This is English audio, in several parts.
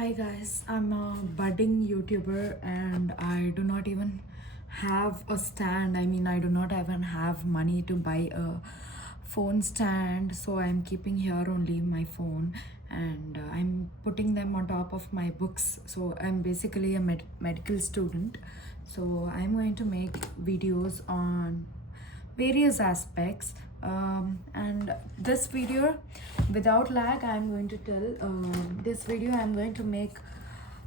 Hi guys, I'm a budding YouTuber and I do not even have a stand. I do not even have money to buy a phone stand, so I'm keeping here only my phone and I'm putting them on top of my books. So I'm basically a medical student. So I'm going to make videos on various aspects, and this video without lag I'm going to tell this video I'm going to make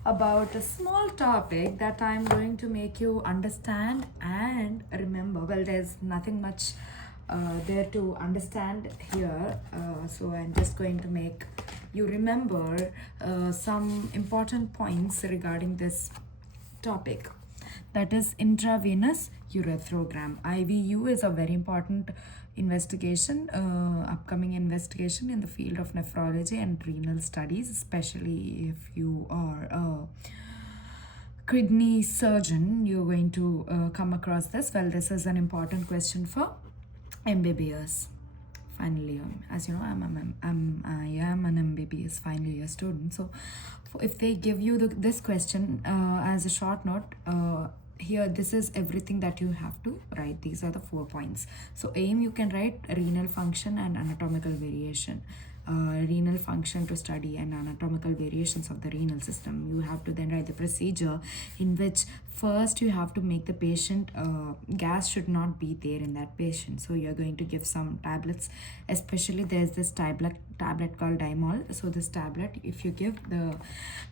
about a small topic that I'm going to make you understand and remember. Well, there's nothing much there to understand here, so I'm just going to make you remember some important points regarding this topic, that is intravenous urethrogram. IVU is a very important investigation, upcoming investigation in the field of nephrology and renal studies, especially if you are a kidney surgeon. You're going to come across this. Well, this is an important question for MBBS final year. As you know, I am an MBBS final year student. So if they give you this question as a short note, here this is everything that you have to write. These are the 4 points. So aim, you can write renal function and anatomical variation. Renal function to study and anatomical variations of the renal system. You have to then write the procedure, in which first you have to make the patient, gas should not be there in that patient. So you're going to give some tablets, especially there's this tablet called Dimol. So this tablet, if you give the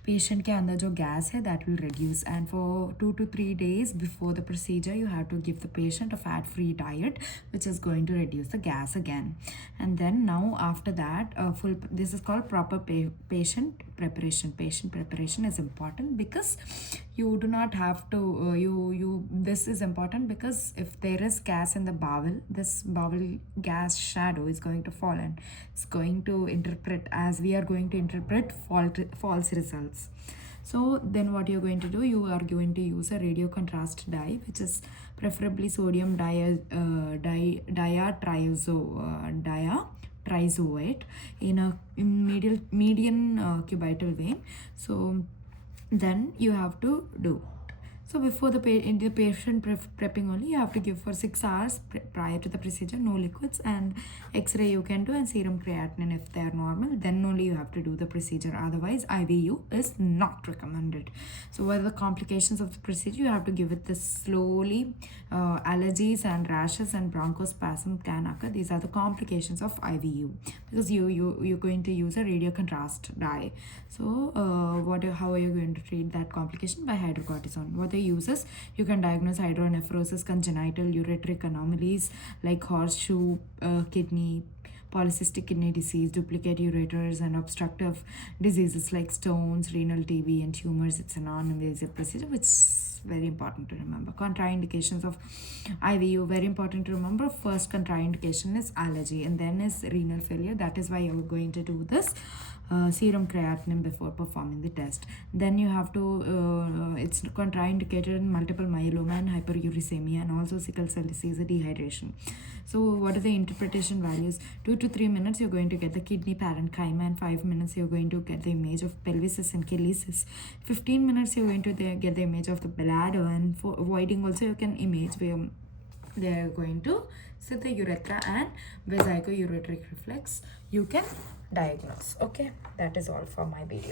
patient ke andar jo gas hai, that will reduce, and for 2 to 3 days before the procedure you have to give the patient a fat-free diet, which is going to reduce the gas again. And then now after that, this is called proper patient preparation. Patient preparation is important because you do not have to this is important because if there is gas in the bowel, this bowel gas shadow is going to fall and it's going to interpret, as we are going to interpret, false results. So then what you're going to do, you are going to use a radio contrast dye, which is preferably sodium diatriazoate in median cubital vein. So then you have to do. So before the patient prepping only, you have to give for 6 hours prior to the procedure, no liquids, and X-ray you can do, and serum creatinine if they are normal, then only you have to do the procedure. Otherwise, IVU is not recommended. So what are the complications of the procedure? You have to give it this slowly. Allergies and rashes and bronchospasm can occur. These are the complications of IVU because you're going to use a radio contrast dye. So how are you going to treat that complication? By hydrocortisone. What they uses, you can diagnose hydronephrosis, congenital ureteric anomalies like horseshoe kidney, polycystic kidney disease, duplicate ureters, and obstructive diseases like stones, renal TB, and tumors. It's a non-invasive procedure, which is very important to remember. Contraindications of IVU, very important to remember. First contraindication is allergy, and then is renal failure. That is why you're going to do this serum creatinine before performing the test. Then you have to, it's contraindicated in multiple myeloma and hyperuricemia, and also sickle cell disease, dehydration. So what are the interpretation values? 2 to 3 minutes you're going to get the kidney parenchyma, and 5 minutes you're going to get the image of pelvises and chelicus. 15 minutes you're going to get the image of the bladder, and for voiding also you can image where they are going to see the urethra and vesico-ureteric reflex. You can diagnose. Okay, that is all for my video.